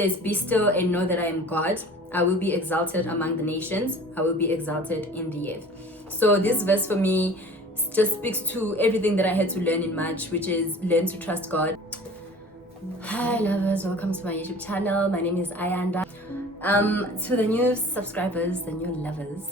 says, "Be still and know that I am God. I will be exalted among the nations. I will be exalted in the earth." So this verse for me just speaks to everything that I had to learn in March, which is learn to trust God. Hi lovers, welcome to my YouTube channel. My name is Ayanda. To the new subscribers, the new lovers,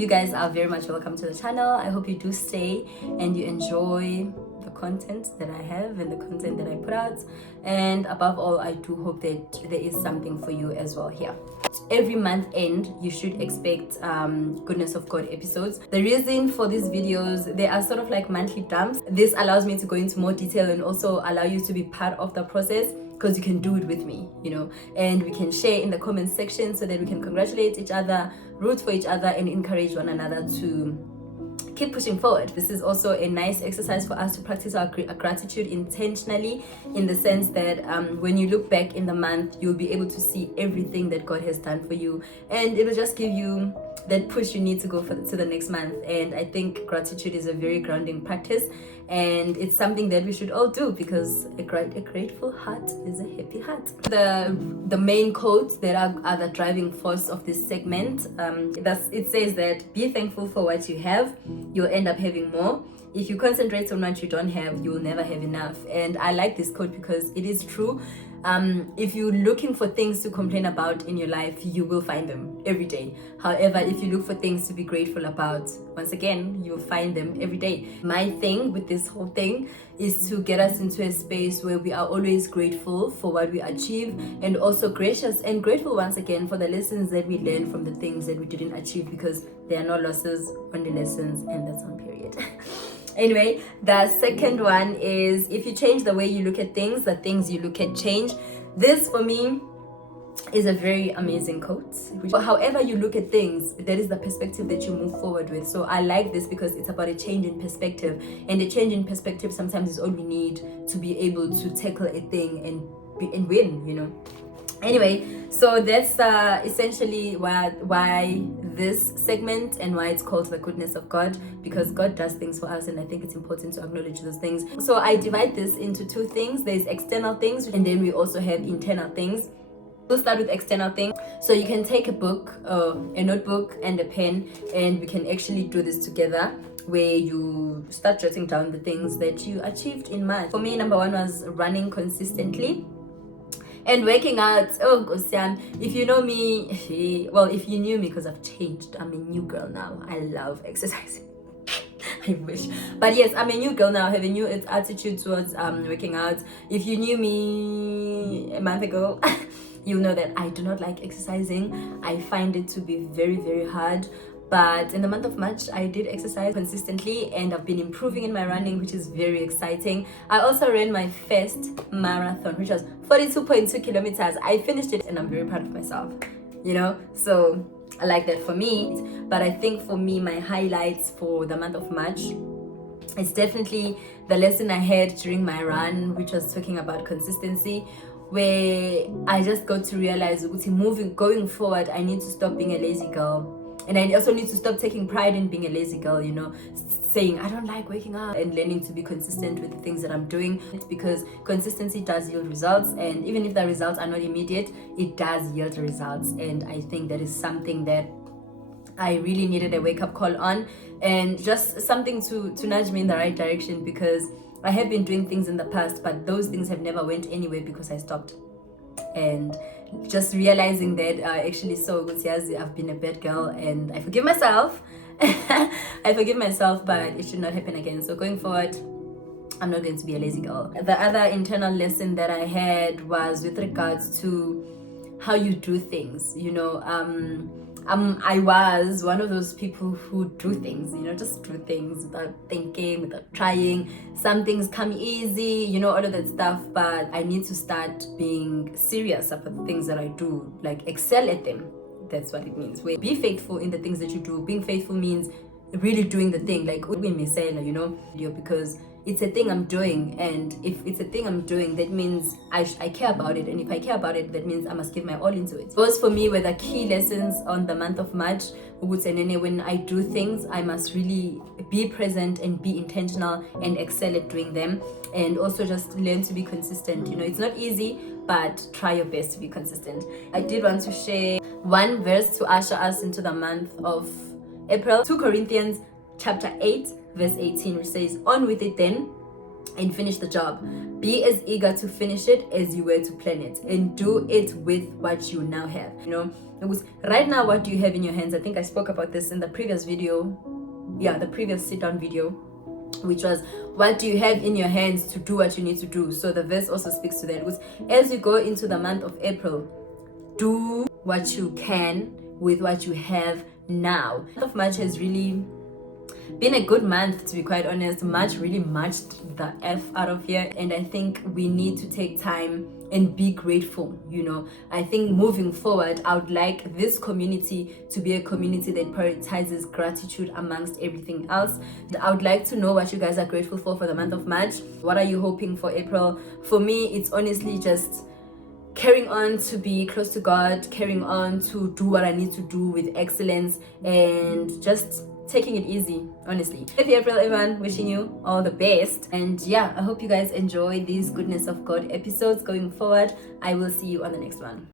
you guys are very much welcome to the channel. I hope you do stay and you enjoy the content that I have and the content that I put out, and above all, I do hope that there is something for you as well here. Every month end you should expect goodness of God episodes. The reason for these videos, they are sort of like monthly dumps. This allows me to go into more detail and also allow you to be part of the process, because you can do it with me, you know, and we can share in the comment section so that we can congratulate each other, root for each other, and encourage one another to keep pushing forward. This is also a nice exercise for us to practice our gratitude intentionally, in the sense that when you look back in the month, you'll be able to see everything that God has done for you, and it'll just give you that push you need to go to the next month. And I think gratitude is a very grounding practice, and it's something that we should all do, because a grateful heart is a happy heart. The main quotes that are the driving force of this segment, it says that be thankful for what you have, you'll end up having more. If you concentrate on what you don't have, you'll never have enough. And I like this quote because it is true. If you're looking for things to complain about in your life, you will find them every day. However, if you look for things to be grateful about, once again, you'll find them every day. My thing with this whole thing is to get us into a space where we are always grateful for what we achieve, and also gracious and grateful once again for the lessons that we learned from the things that we didn't achieve, because there are no losses, only lessons, and that's on period. Anyway, the second one is, if you change the way you look at things, the things you look at change. This for me is a very amazing quote. However you look at things, that is the perspective that you move forward with. So I like this because it's about a change in perspective, and a change in perspective sometimes is all we need to be able to tackle a thing and win, you know. Anyway, so that's essentially why this segment, and why it's called the goodness of God, because God does things for us, and I think it's important to acknowledge those things. So I divide this into two things. There's external things, and then we also have internal things. We'll start with external things. So you can take a book, a notebook and a pen, and we can actually do this together, where you start jotting down the things that you achieved in March. For me, number one was running consistently and working out. Oh Gosian, if you know me, well, if you knew me, because I've changed, I'm a new girl now. I love exercising. I wish, but yes, I'm a new girl now. I have a new attitude towards working out. If you knew me a month ago, you'll know that I do not like exercising. I find it to be very, very hard. But in the month of March, I did exercise consistently, and I've been improving in my running, which is very exciting. I also ran my first marathon, which was 42.2 kilometers. I finished it, and I'm very proud of myself, you know? So I like that for me. But I think for me, my highlights for the month of March, it's definitely the lesson I had during my run, which was talking about consistency, where I just got to realize, going forward, I need to stop being a lazy girl. And I also need to stop taking pride in being a lazy girl, you know, saying I don't like waking up, and learning to be consistent with the things that I'm doing. It's because consistency does yield results, and even if the results are not immediate, it does yield results. And I think that is something that I really needed a wake-up call on, and just something to nudge me in the right direction, because I have been doing things in the past, but those things have never went anywhere because I stopped. And just realizing that actually, so I've been a bad girl, and I forgive myself. I forgive myself, but it should not happen again. So going forward, I'm not going to be a lazy girl. The other internal lesson that I had was with regards to how you do things, you know. I was one of those people who do things, you know, just do things without thinking, without trying. Some things come easy, you know, all of that stuff. But I need to start being serious about the things that I do, like excel at them. That's what it means. Be faithful in the things that you do. Being faithful means really doing the thing, like you know, because it's a thing I'm doing, and if it's a thing I'm doing, that means I care about it, and if I care about it, that means I must give my all into it. Those for me were the key lessons on the month of March. When I do things, I must really be present and be intentional and excel at doing them, and also just learn to be consistent. It's not easy, but try your best to be consistent. I did want to share one verse to usher us into the month of April. 2 Corinthians chapter 8 verse 18, which says, "On with it then, and finish the job. Be as eager to finish it as you were to plan it, and do it with what you now have." It was right now, what do you have in your hands? I think I spoke about this in the previous video. Yeah, the previous sit down video, which was, what do you have in your hands to do what you need to do? So the verse also speaks to that. It was, as you go into the month of April, do what you can with what you have now. The month of March has really been a good month, to be quite honest. March really marched the F out of here, and I think we need to take time and be grateful. I think moving forward, I would like this community to be a community that prioritizes gratitude amongst everything else. I would like to know what you guys are grateful for the month of March. What are you hoping for April? For me, it's honestly just carrying on to be close to God, carrying on to do what I need to do with excellence, and just taking it easy, honestly. Happy April, everyone. Wishing you all the best. And yeah, I hope you guys enjoy these Goodness of God episodes going forward. I will see you on the next one.